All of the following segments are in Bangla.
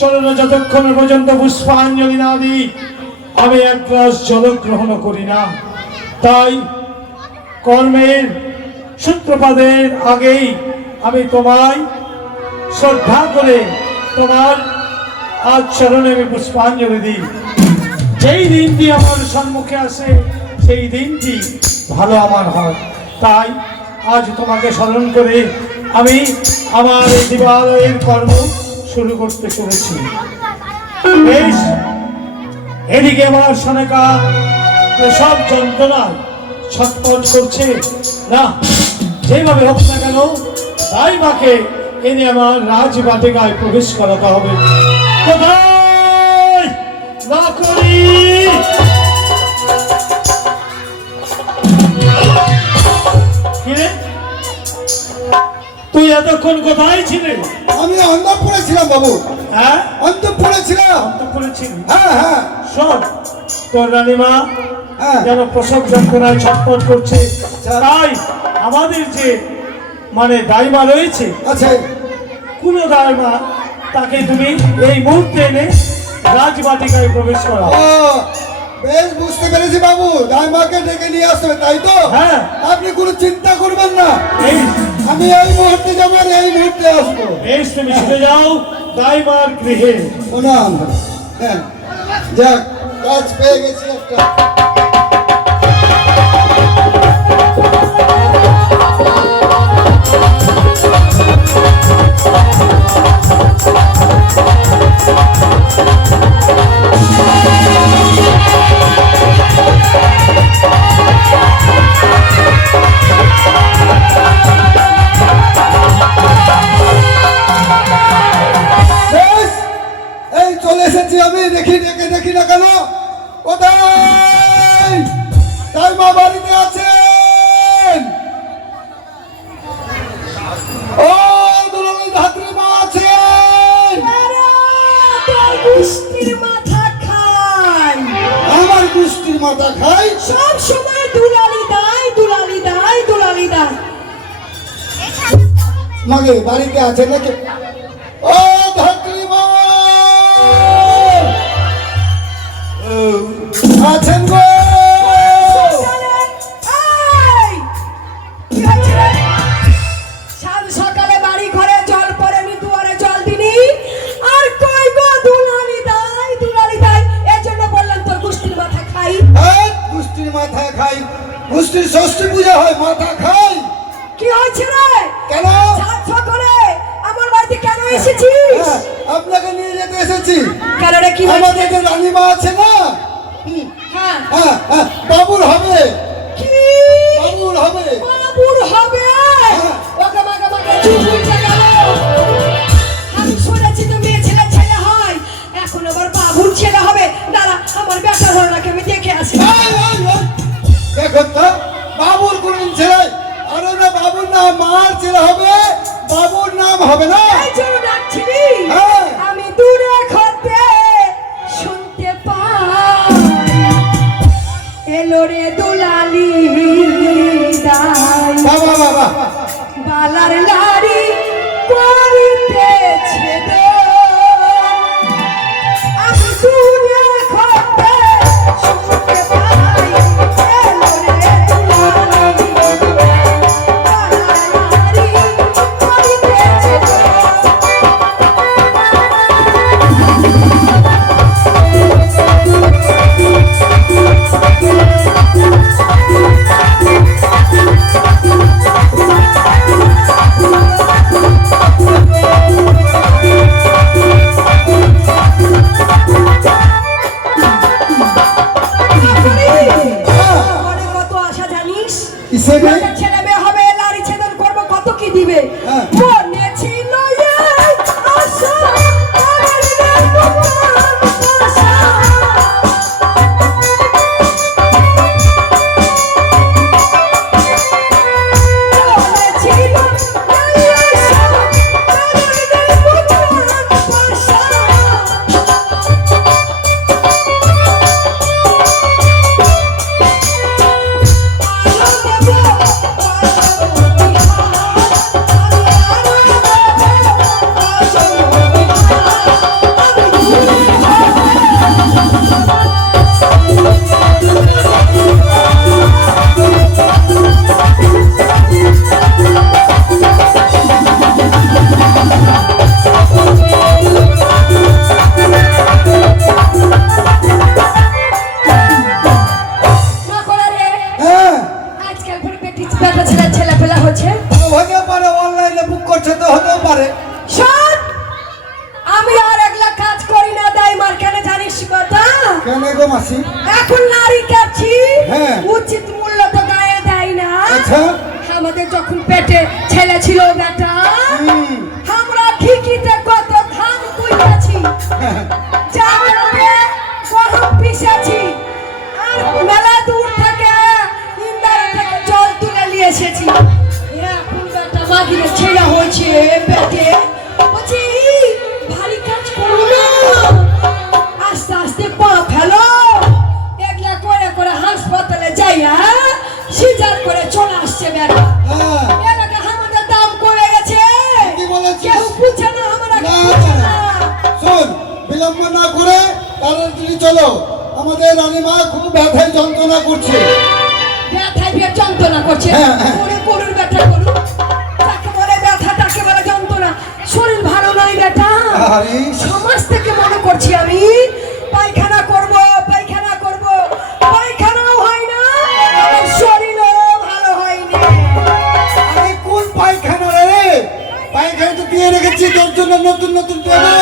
চরণে যতক্ষণ পর্যন্ত পুষ্পাঞ্জলি না দিই আমি এক গ্লাস জল গ্রহণ করি না। তাই কর্মের সূত্রপাতের আগেই আমি তোমায় শ্রদ্ধা করে তোমার আজ চরণে আমি পুষ্পাঞ্জলি দিই। যেই দিনটি আমার সম্মুখে আসে সেই দিনটি ভালো আমার হয়। তাই আজ তোমাকে স্মরণ করে আমি আমার এই দিবালয়ের কর্ম শুরু করতে চলেছি। বেশ, এদিকে আমার সনেকা প্রসব যন্ত্রণায় ছটফট করছে না, যেভাবে হোক না কেন তাই মাকে এনে আমার রাজবাটিকায় প্রবেশ করাতে হবে। কোথায় না করি কিরে, তুই এতক্ষণ কোথায় ছিলি? আমি অন্তঃপুরে ছিলাম বাবু। হ্যাঁ, অন্তঃপুরে ছিলাম। অন্তঃপুরে ছিলি? হ্যাঁ হ্যাঁ। শোন, তোর রানীমা হ্যাঁ। যেন প্রসব যন্ত্রণায় ছটফট করছে, তাই আমাদের যে মানে দাইমা রয়েছে, আচ্ছা, কোনো দাইমা তাকে তুমি এই মুহূর্তে এনে রাজবাটিকায় প্রবেশ করা। ও বেশ, বুঝতে পেরেছি বাবু। দাইমাকে ডেকে নিয়ে আসবে, তাই তো? হ্যাঁ। আপনি কোনো চিন্তা করবেন না, এই আমি এই মুহূর্তে যাবো আর এই মুহূর্তে আসবো। বেশ, তুমি ছুটে যাও দাইমার গৃহে। প্রণাম। হ্যাঁ, যাক, কাজ পেয়ে গেছি একটা। বেশ, এই চলে এসেছি আমি। দেখি না কেন, কোথায় দাইমা বাড়িতে আছেন? ও দুলাল ধাত্রী মা আছেন? গুষ্টির মাথা খাই, আমার গোষ্ঠীর মাথা খাই। সব সময় দুলালি দাই দুলালি দাই দুলালি দাই। মাগে বাড়িতে আছেন নাকি? ও ধাত্রী মা আছেন গো? এই, কি হয়েছে রে? সাত সকালে বাড়ি ঘরে জল পড়েনি, দুয়ারে জল দিনি, আর কই গো দুলালি দাই দুলালি দাই। এর জন্য বললাম তোর গুষ্টির মাথা খাই। হ্যাঁ, গোষ্ঠীর মাথা খাই। গোষ্ঠীর ষষ্ঠী পূজা হয়, মাথা খাই। কি হয়েছে রে? কেন? সাত সকালে আমার বাড়িতে কেন এসেছিস? হ্যাঁ, আপনাকে নিয়ে যেতে এসেছি। কেন রে, কি আমাদের হয়েছে? যে রানীমা আছে না, হ্যাঁ, হ্যাঁ হ্যাঁ, বাবুর হবে। কি বাবুর হবে। বাবুর হবে? ওকে মাকে মাকে চুপ উঠে গেল। আমি শুনেছি তো মেয়ে ছেলে ছেলে হয়, এখন আবার বাবুর ছেলে হবে। দাঁড়া, আমার বেটা ধরনাকে আমি দেখে আসি। দেখো তো, বাবুর কোন ছেলে? আরে না, বাবুর নাম মার ছেলে হবে, বাবুর নাম হবে না। এই জন্য ডাকছিলি? হ্যাঁ। আমি দূরে খতে শুনতে পাই, এলো রে দুলালি দাই, বাবা বাবা, বালার লাড়ি করিতেছে দো। আমি দূরে খতে শুনতে পাই, এলো রে দুলালি, বালার লাড়ি করিতেছে দো। কেন গো মাসি? এখন নারী কাছি হ্যাঁ। উচিত মূল্য তো গায়ে দেয় না। আচ্ছা। আমাদের যখন পেটে ছেলে ছিল বেটা, আমরা ঠিকিতে কত ধান কুইতেছি, চামড়াতে গরম পিষেছি, আর মেলা দূর থেকে ইন্দারা থেকে জল তুলে নিয়ে এসেছি। এখন বেটা মাগিরে ছেলে হয়েছে পেটে, বলছি ভারী কাজ করো না, আস্তে আস্তে পা ফেলো, এগুলা করে করে হাসপাতালে যাইয়া সিজার করে চলে আসছে বেটা। হ্যাঁ। এলাকা আমাদের দাম কমে গেছে, কি বলেছিস? কেউ বুঝে না, আমরা না, বুঝে না, না। শোন, বিলম্ব না করে তাড়াতাড়ি চলো। আমাদের রানীমা খুব ব্যথায় যন্ত্রণা করছে। ব্যথায় পেট যন্ত্রণা করছে। হ্যাঁ, হ্যাঁ। গরুর ব্যথা গরু, তাকে বলে ব্যথা, তাকে বলে যন্ত্রণা। শরীর ভালো নয় বেটা, আরে সমাজ থেকে মনে করছি আমি পায়খানা করব, পায়খানা করব, পায়খানাও হয় না, আমার শরীরও ভালো হয় না। আরে কোন পায়খানা রে? পায়খানা তো দিয়ে রেখেছি তোর জন্য, নতুন নতুন দেবো।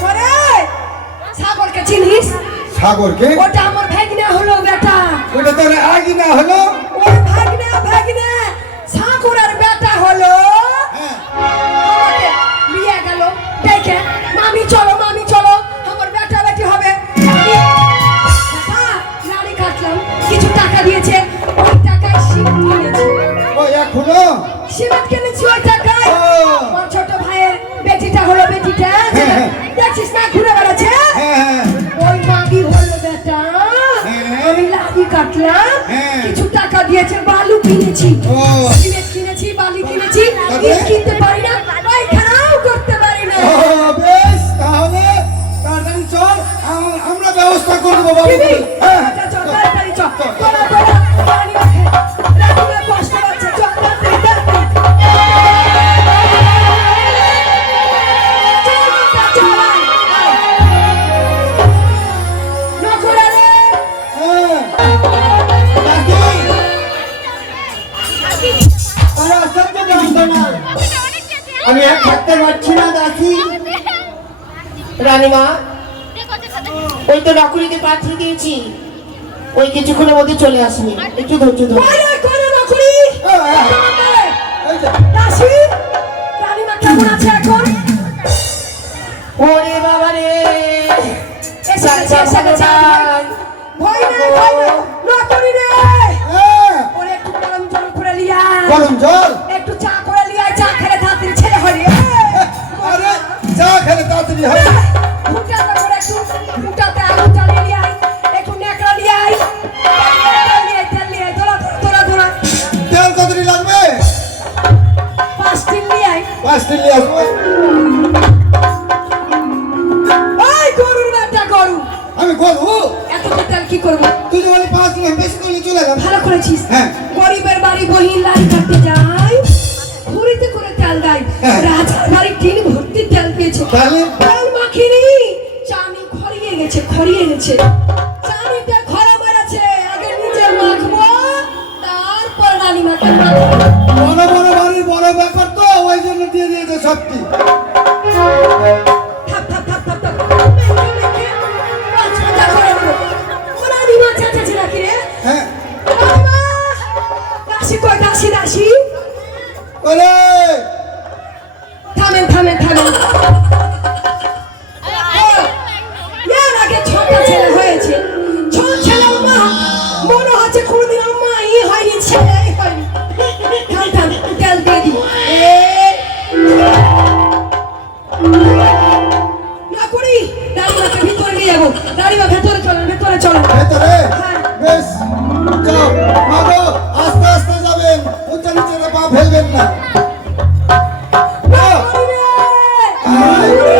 করে সাগরকে চিনিস? সাগরকে? ওটা আমার ভাগনা হলো বেটা। ওটা তোর আগে না হলো? ওর ভাগনা ভাগনা সাগরের বেটা হলো। হ্যাঁ। আমাকে নিয়ে গেল দেখে, মামি চলো আমার বেটা বেটি হবে। বেটা, নাড়ি কাটলাম, কিছু টাকা দিয়েছে, ওই টাকায় সিমেন্ট কিনেছি। ও এখনো? সিমেন্ট কিনেছি ওই টাকায়। ও। আমার ছোট ভাইয়ের বেটিটা হলো, বেটিটা হ্যাঁ। দেখছিস না ঘুরে বেড়াচ্ছে, হ্যাঁ। ওই মাগি হলো বেটা। হ্যাঁ। আমি লাঠি কাটলাম, হ্যাঁ। কিছু টাকা দিয়েছে, বালু কিনেছি, ও। সিমেন্ট কিনেছি, বালি কিনেছি, তারপরে? ইট কিনতে পারি না, পায়খানাও করতে পারি না। ও বেশ, তাহলে তাড়াতাড়ি চল, আমরা ব্যবস্থা করে দেবো বাবু। দিদি, হ্যাঁ। আচ্ছা, চল, তাড়াতাড়ি চল, তোরা, রানীমা কষ্ট পাচ্ছে, চল, তাড়াতাড়ি, তাড়াতাড়ি। চল, বাবা, চল, আয়, আয়। নকরা রে, হ্যাঁ। দাদি, আর অসহ্য যন্ত্রণা। আমি আর থাকতে পারছি না দাদি। রানীমা, ওই তো নকুরিকে পাঠিয়ে দিয়েছি, ওই কিছুক্ষণের মধ্যে চলে আসবে, একটু ধৈর্য ধরো। করে নকরি। এই যে, দাসী, রানীমা কেমন আছে এখন? ওরে বাবা রে, এসে গেছে। ভয় নেই, নকরি রে। হ্যাঁ। ওরে একটু গরম জল করে লিয়া, গরম জল? একটু চা করে লিয়া, চা খেলে তাড়াতাড়ি ছেলে হয় রে। আরে চা খেলে তাড়াতাড়ি হবে। ফুটাতে করে একটু, ফুটাতে আলু জ্বালিয়ে লিয়ে আয়, একটু নেকড়া লিয়ে আয়, তেল লিয়ে আয়, ধরা। তেল কতটি লাগবে? 5 দিন লিয়ে আয়। 5 দিন নিয়ে আসবো। ওই গরুর বেটা গরু, আমি করবো? এত তেল কি করবো? তুই যে বলি 5 দিন, বেশি করলে চলে গেল। ভালো করেছিস। হ্যাঁ। গরিবের বাড়ি বহিন লাড়ি কাটতে যায়, ঘুরিতে করে তেল দেয়। হ্যাঁ। রাজার বাড়ি টিন ভর্তি তেল পেয়েছে, তাহলে? তেল মাখিনি, চানি খড়িয়ে গেছে। চানিটা খরা মেরেছে, আগে নিজে মাখবো, তারপর রানীমাকে মাখবো। বড় বড় বাড়ির বড় ব্যাপার তো, ওই জন্য দিয়ে দিয়েছে সত্যি। থাপ, মেখে, পাঁচটা করে দেবো। ও রানীমা চেঁচেছে নাকি রে? হ্যাঁ। রানীমা, দাসী কই, দাসী। ওরে থামেন। এর আগে 6টা ছেলে হয়েছে, 6 ছেলে মা মনে হচ্ছে কোনদিন আমাই হয়নি, ছেলেই হয়নি। থাম, তেল দিয়ে দি। না করি, রানীমাকে ভিতরে নিয়ে যাবো। রানীমা ভেতরে চলো। ভেতরে? হ্যাঁ। বেশ, যাও। মাগো, আস্তে আস্তে যাবেন, উঁচা নিচে পা ফেলবেন না। না করি রে।